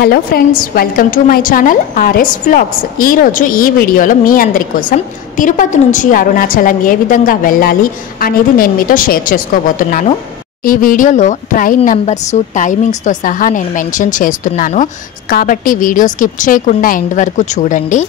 Hello friends, welcome to my channel RS vlogs. ఈరోజు ఈ వీడియోలో మీ అందరి కోసం తిరుపతి నుంచి అరుణాచలం ఏ విధంగా వెళ్ళాలి అనేది నేను మీతో షేర్ చేసుకోబోతున్నాను. ఈ వీడియోలో ట్రైన్ నెంబర్స్, టైమింగ్స్తో సహా నేను మెన్షన్ చేస్తున్నాను కాబట్టి వీడియో స్కిప్ చేయకుండా ఎండ్ వరకు చూడండి.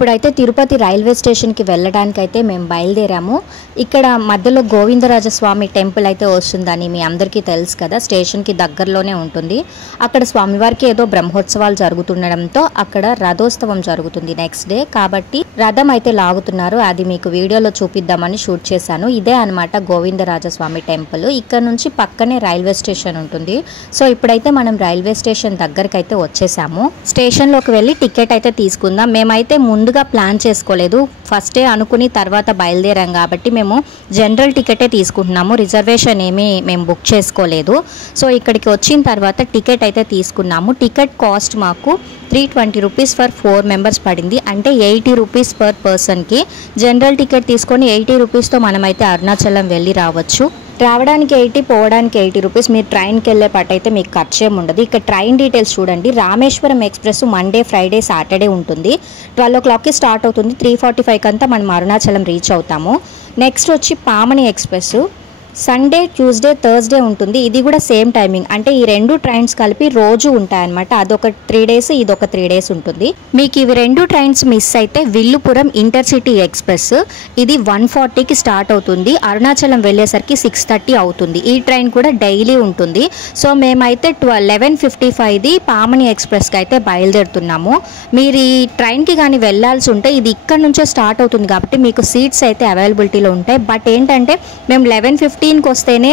ఇప్పుడైతే తిరుపతి రైల్వే స్టేషన్కి వెళ్ళడానికైతే మేము బయలుదేరాము. ఇక్కడ మధ్యలో గోవిందరాజస్వామి టెంపుల్ అయితే వస్తుందని మీ అందరికీ తెలుసు కదా, స్టేషన్కి దగ్గరలోనే ఉంటుంది. అక్కడ స్వామివారికి ఏదో బ్రహ్మోత్సవాలు జరుగుతుండడంతో అక్కడ రథోత్సవం జరుగుతుంది నెక్స్ట్ డే, కాబట్టి రథం అయితే లాగుతున్నారు. అది మీకు వీడియోలో చూపిద్దామని షూట్ చేశాను. ఇదే అనమాట గోవిందరాజస్వామి టెంపుల్. ఇక్కడ నుంచి పక్కనే రైల్వే స్టేషన్ ఉంటుంది. సో ఇప్పుడైతే మనం రైల్వే స్టేషన్ దగ్గరికి అయితే వచ్చేసాము. స్టేషన్లోకి వెళ్ళి టికెట్ అయితే తీసుకుందాం. మేమైతే ముందుగా ప్లాన్ చేసుకోలేదు, ఫస్టే అనుకుని తర్వాత బయలుదేరాం కాబట్టి మేము జనరల్ టికెటే తీసుకుంటున్నాము. రిజర్వేషన్ ఏమీ మేము బుక్ చేసుకోలేదు. సో ఇక్కడికి వచ్చిన తర్వాత టికెట్ అయితే తీసుకున్నాము. టికెట్ కాస్ట్ మాకు 320 రూపీస్ ఫర్ 4 మెంబర్స్ పడింది, అంటే 80 రూపీస్ పర్ పర్సన్కి. జనరల్ టికెట్ తీసుకొని 80 రూపీస్తో మనమైతే అరుణాచలం వెళ్ళి రావచ్చు. రావడానికి 80, పోవడానికి 80 రూపీస్. మీరు ట్రైన్కి వెళ్ళే పాటు అయితే మీకు ఖర్చు ఏమి ఉండదు. ఇక్కడ ట్రైన్ డీటెయిల్స్ చూడండి. Rameswaram express Monday, Friday, Saturday ఉంటుంది. 12 o'clockకి స్టార్ట్ అవుతుంది. 3:45 అంతా మనం అరుణాచలం రీచ్ అవుతాము. నెక్స్ట్ వచ్చి పామని ఎక్స్ప్రెస్ సండే, ట్యూస్డే, థర్స్డే ఉంటుంది. ఇది కూడా సేమ్ టైమింగ్, అంటే ఈ రెండు ట్రైన్స్ కలిపి రోజు ఉంటాయన్నమాట. అదొక 3 days, ఇదొక 3 days ఉంటుంది. మీకు ఇవి రెండు ట్రైన్స్ మిస్ అయితే విల్లుపురం ఇంటర్సిటీ ఎక్స్ప్రెస్, ఇది 1:40కి స్టార్ట్ అవుతుంది. అరుణాచలం వెళ్ళేసరికి 6:30 అవుతుంది. ఈ ట్రైన్ కూడా డైలీ ఉంటుంది. సో మేమైతే 11:55ది పామని ఎక్స్ప్రెస్కి అయితే బయలుదేరుతున్నాము. మీరు ఈ ట్రైన్కి కానీ వెళ్ళాల్సి ఉంటే ఇది ఇక్కడ నుంచే స్టార్ట్ అవుతుంది కాబట్టి మీకు సీట్స్ అయితే అవైలబిలిటీలో ఉంటాయి. బట్ ఏంటంటే మేము 11:15కి వస్తేనే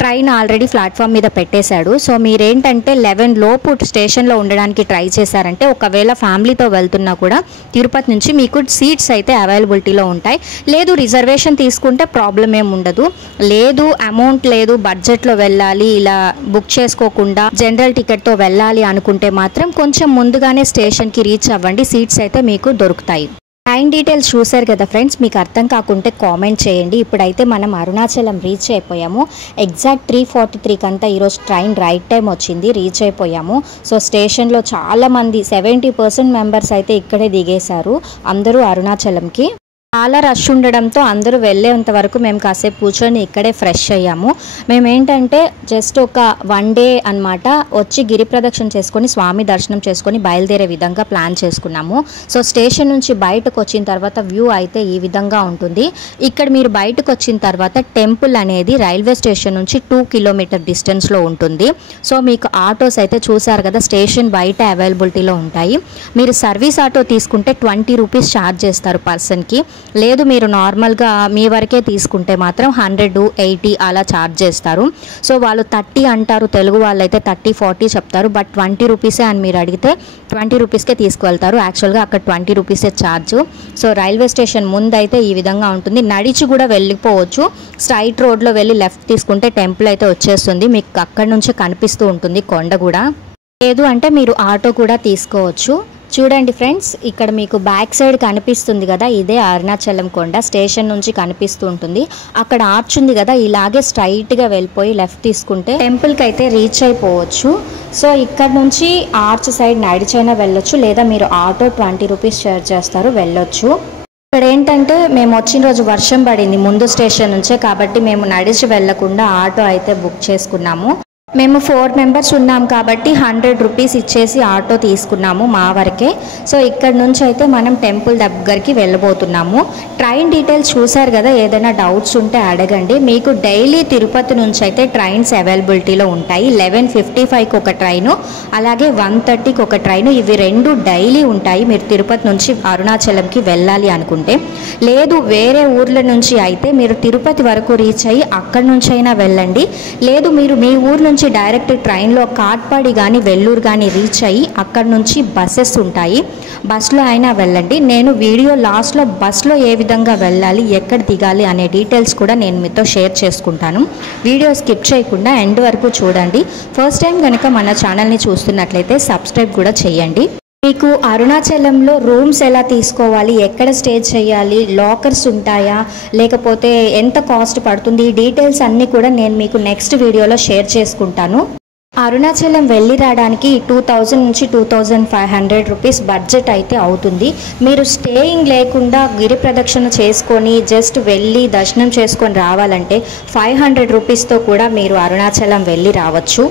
ట్రైన్ ఆల్రెడీ ప్లాట్ఫామ్ మీద పెట్టేశాడు. సో మీరేంటంటే 11 లోపు స్టేషన్లో ఉండడానికి ట్రై చేశారంటే, ఒకవేళ ఫ్యామిలీతో వెళ్తున్నా కూడా తిరుపతి నుంచి మీకు సీట్స్ అయితే అవైలబిలిటీలో ఉంటాయి. లేదు రిజర్వేషన్ తీసుకుంటే ప్రాబ్లం ఏమి ఉండదు. లేదు అమౌంట్ లేదు, బడ్జెట్లో వెళ్ళాలి, ఇలా బుక్ చేసుకోకుండా జనరల్ టికెట్తో వెళ్ళాలి అనుకుంటే మాత్రం కొంచెం ముందుగానే స్టేషన్కి రీచ్ అవ్వండి, సీట్స్ అయితే మీకు దొరుకుతాయి. ట్రైన్ డీటెయిల్స్ చూశారు కదా ఫ్రెండ్స్, మీకు అర్థం కాకుంటే కామెంట్ చేయండి. ఇప్పుడైతే మనం అరుణాచలం రీచ్ అయిపోయాము. ఎగ్జాక్ట్ 3:43 కంతా ఈరోజు ట్రైన్ రైట్ టైం వచ్చింది, రీచ్ అయిపోయాము. సో స్టేషన్లో చాలామంది 70% మెంబర్స్ అయితే ఇక్కడే దిగేశారు, అందరూ అరుణాచలంకి. చాలా రష్ ఉండడంతో అందరూ వెళ్ళేంత వరకు మేము కాసేపు కూర్చొని ఇక్కడే ఫ్రెష్ అయ్యాము. మేమేంటంటే జస్ట్ ఒక 1 day అనమాట, వచ్చి గిరి ప్రదక్షిణ చేసుకొని స్వామి దర్శనం చేసుకొని బయలుదేరే విధంగా ప్లాన్ చేసుకున్నాము. సో స్టేషన్ నుంచి బయటకు వచ్చిన తర్వాత వ్యూ అయితే ఈ విధంగా ఉంటుంది. ఇక్కడ మీరు బయటకు వచ్చిన తర్వాత టెంపుల్ అనేది రైల్వే స్టేషన్ నుంచి 2 kilometer డిస్టెన్స్లో ఉంటుంది. సో మీకు ఆటోస్ అయితే చూసారు కదా, స్టేషన్ బయట అవైలబిలిటీలో ఉంటాయి. మీరు సర్వీస్ ఆటో తీసుకుంటే 20 రూపీస్ ఛార్జ్ చేస్తారు పర్సన్కి. లేదు మీరు నార్మల్గా మీ వరకే తీసుకుంటే మాత్రం 100, 80 అలా ఛార్జ్ చేస్తారు. సో వాళ్ళు 30 అంటారు, తెలుగు వాళ్ళు అయితే 30, 40 చెప్తారు. బట్ 20 రూపీసే అని మీరు అడిగితే 20 రూపీస్కే తీసుకువెళ్తారు. యాక్చువల్గా అక్కడ 20 రూపీసే ఛార్జ్. సో రైల్వే స్టేషన్ ముందు అయితే ఈ విధంగా ఉంటుంది. నడిచి కూడా వెళ్ళిపోవచ్చు. స్ట్రైట్ రోడ్లో వెళ్ళి లెఫ్ట్ తీసుకుంటే టెంపుల్ అయితే వచ్చేస్తుంది. మీకు అక్కడి నుంచే కనిపిస్తూ ఉంటుంది కొండ కూడా. లేదు అంటే మీరు ఆటో కూడా తీసుకోవచ్చు. చూడండి ఫ్రెండ్స్, ఇక్కడ మీకు బ్యాక్ సైడ్ కనిపిస్తుంది కదా, ఇదే అరుణాచలం కొండ. స్టేషన్ నుంచి కనిపిస్తూ ఉంటుంది. అక్కడ ఆర్చ్ ఉంది కదా, ఇలాగే స్ట్రైట్గా వెళ్ళిపోయి లెఫ్ట్ తీసుకుంటే టెంపుల్కి అయితే రీచ్ అయిపోవచ్చు. సో ఇక్కడ నుంచి ఆర్చ్ సైడ్ నడిచైనా వెళ్ళొచ్చు, లేదా మీరు ఆటో 20 రూపీస్ చార్జ్ చేస్తారు, వెళ్ళొచ్చు. ఇక్కడ ఏంటంటే మేము వచ్చిన రోజు వర్షం పడింది ముందు స్టేషన్ నుంచే, కాబట్టి మేము నడిచి వెళ్లకుండా ఆటో అయితే బుక్ చేసుకున్నాము. మేము 4 members ఉన్నాం కాబట్టి 100 రూపీస్ ఇచ్చేసి ఆటో తీసుకున్నాము మా వరకే. సో ఇక్కడ నుంచి అయితే మనం టెంపుల్ దగ్గరికి వెళ్ళబోతున్నాము. ట్రైన్ డీటెయిల్స్ చూసారు కదా, ఏదైనా డౌట్స్ ఉంటే అడగండి. మీకు డైలీ తిరుపతి నుంచి అయితే ట్రైన్స్ అవైలబిలిటీలో ఉంటాయి. 11:55కి ఒక ట్రైను, అలాగే 1:30కి ఒక ట్రైను. ఇవి రెండు డైలీ ఉంటాయి మీరు తిరుపతి నుంచి అరుణాచలంకి వెళ్ళాలి అనుకుంటే. లేదు వేరే ఊర్ల నుంచి అయితే మీరు తిరుపతి వరకు రీచ్ అయ్యి అక్కడి నుంచి అయినా వెళ్ళండి. లేదు మీరు మీ ఊరు నుంచి డైరెక్ట్ ట్రైన్లో కాట్పాడి కానీ వెల్లూరు కానీ రీచ్ అయ్యి అక్కడి నుంచి బస్సెస్ ఉంటాయి, బస్సులో అయినా వెళ్ళండి. నేను వీడియో లాస్ట్లో బస్సులో ఏ విధంగా వెళ్ళాలి, ఎక్కడ దిగాలి అనే డీటెయిల్స్ కూడా నేను మీతో షేర్ చేసుకుంటాను. వీడియో స్కిప్ చేయకుండా ఎండ్ వరకు చూడండి. ఫస్ట్ టైం కనుక మన ఛానల్ని చూస్తున్నట్లయితే సబ్స్క్రైబ్ కూడా చేయండి. మీకు అరుణాచలంలో రూమ్స్ ఎలా తీసుకోవాలి, ఎక్కడ స్టే చేయాలి, లాకర్స్ ఉంటాయా, లేకపోతే ఎంత కాస్ట్ పడుతుంది, ఈ డీటెయిల్స్ అన్నీ కూడా నేను మీకు నెక్స్ట్ వీడియోలో షేర్ చేసుకుంటాను. అరుణాచలం వెళ్ళి రావడానికి 2000 నుంచి 2500 రూపీస్ బడ్జెట్ అయితే అవుతుంది. మీరు స్టేయింగ్ లేకుండా గిరి ప్రదక్షిణ చేసుకొని జస్ట్ వెళ్ళి దర్శనం చేసుకొని రావాలంటే 500 రూపీస్తో కూడా మీరు అరుణాచలం వెళ్ళి రావచ్చు.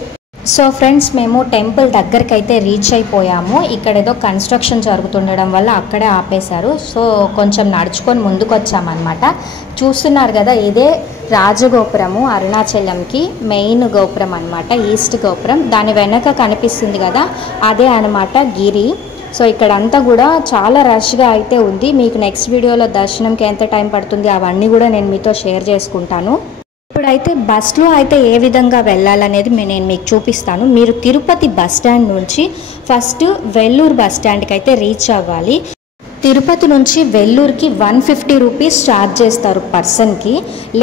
సో ఫ్రెండ్స్, మేము టెంపుల్ దగ్గరికి అయితే రీచ్ అయిపోయాము. ఇక్కడ ఏదో కన్స్ట్రక్షన్ జరుగుతుండడం వల్ల అక్కడే ఆపేశారు. సో కొంచెం నడుచుకొని ముందుకు వచ్చామన్నమాట. చూస్తున్నారు కదా, ఇదే రాజగోపురము, అరుణాచలంకి మెయిన్ గోపురం అన్నమాట, ఈస్ట్ గోపురం. దాని వెనక కనిపిస్తుంది కదా, అదే అన్నమాట గిరి. సో ఇక్కడంతా కూడా చాలా రష్గా అయితే ఉంది. మీకు నెక్స్ట్ వీడియోలో దర్శనంకి ఎంత టైం పడుతుంది అవన్నీ కూడా నేను మీతో షేర్ చేసుకుంటాను. ఇప్పుడైతే బస్లో అయితే ఏ విధంగా వెళ్ళాలనేది నేను మీకు చూపిస్తాను. మీరు తిరుపతి బస్ స్టాండ్ నుంచి ఫస్ట్ వెల్లూరు బస్ స్టాండ్కి అయితే రీచ్ అవ్వాలి. తిరుపతి నుంచి వెల్లూరుకి 150 రూపీస్ ఛార్జ్ చేస్తారు పర్సన్కి.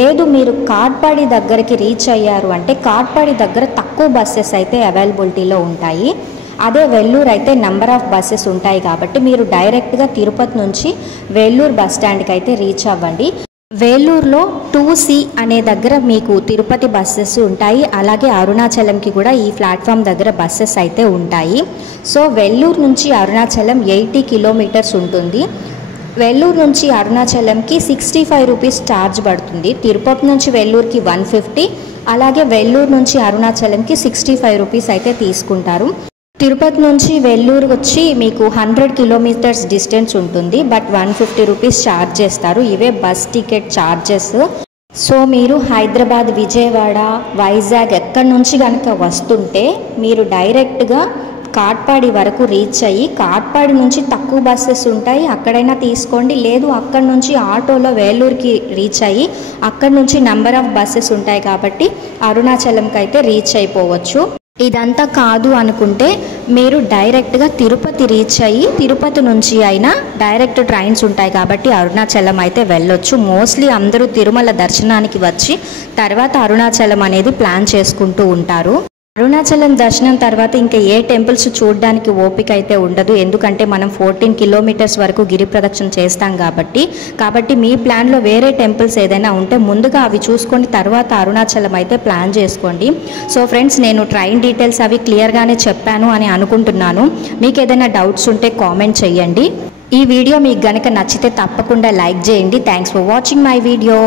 లేదు మీరు కాట్పాడి దగ్గరికి రీచ్ అయ్యారు అంటే కాట్పాడి దగ్గర తక్కువ బస్సెస్ అయితే అవైలబిలిటీలో ఉంటాయి. అదే వెల్లూరు అయితే నెంబర్ ఆఫ్ బస్సెస్ ఉంటాయి కాబట్టి మీరు డైరెక్ట్గా తిరుపతి నుంచి వెల్లూరు బస్ స్టాండ్కి అయితే రీచ్ అవ్వండి. వేలూరులో 2C అనే దగ్గర మీకు తిరుపతి బస్సెస్ ఉంటాయి. అలాగే అరుణాచలంకి కూడా ఈ ప్లాట్ఫామ్ దగ్గర బస్సెస్ అయితే ఉంటాయి. సో వెల్లూరు నుంచి అరుణాచలం 80 కిలోమీటర్స్ ఉంటుంది. వెల్లూరు నుంచి అరుణాచలంకి 65 రూపీస్ ఛార్జ్ పడుతుంది. తిరుపతి నుంచి వెల్లూరుకి 150, అలాగే వెల్లూరు నుంచి అరుణాచలంకి 65 రూపీస్ అయితే తీసుకుంటారు. తిరుపతి నుంచి వెల్లూరు వచ్చి మీకు 100 కిలోమీటర్స్ డిస్టెన్స్ ఉంటుంది. బట్ 150 రూపీస్ ఛార్జ్ చేస్తారు. ఇవే బస్ టికెట్ ఛార్జెస్. సో మీరు హైదరాబాద్, విజయవాడ, వైజాగ్ ఎక్కడి నుంచి కనుక వస్తుంటే మీరు డైరెక్ట్గా కాట్పాడి వరకు రీచ్ అయ్యి కాట్పాడి నుంచి తక్కువ బస్సెస్ ఉంటాయి, అక్కడైనా తీసుకోండి. లేదు అక్కడి నుంచి ఆటోలో వేలూరుకి రీచ్ అయ్యి అక్కడి నుంచి నెంబర్ ఆఫ్ బస్సెస్ ఉంటాయి కాబట్టి అరుణాచలంకి అయితే రీచ్ అయిపోవచ్చు. ఇదంతా కాదు అనుకుంటే మీరు డైరెక్ట్గా తిరుపతి రీచ్ అయ్యి తిరుపతి నుంచి అయినా డైరెక్ట్ ట్రైన్స్ ఉంటాయి కాబట్టి అరుణాచలం అయితే వెళ్ళొచ్చు. మోస్ట్లీ అందరూ తిరుమల దర్శనానికి వచ్చి తర్వాత అరుణాచలం అనేది ప్లాన్ చేసుకుంటూ ఉంటారు. అరుణాచలం దర్శనం తర్వాత ఇంకా ఏ టెంపుల్స్ చూడడానికి ఓపిక అయితే ఉండదు. ఎందుకంటే మనం 14 కిలోమీటర్స్ వరకు గిరి ప్రదక్షిణ చేస్తాం కాబట్టి మీ ప్లాన్లో వేరే టెంపుల్స్ ఏదైనా ఉంటే ముందుగా అవి చూసుకొని తర్వాత అరుణాచలం అయితే ప్లాన్ చేసుకోండి. సో ఫ్రెండ్స్, నేను ట్రైన్ డీటెయిల్స్ అవి క్లియర్గానే చెప్పాను అని అనుకుంటున్నాను. మీకు ఏదైనా డౌట్స్ ఉంటే కామెంట్ చేయండి. ఈ వీడియో మీకు గనక నచ్చితే తప్పకుండా లైక్ చేయండి. Thanks for watching my video.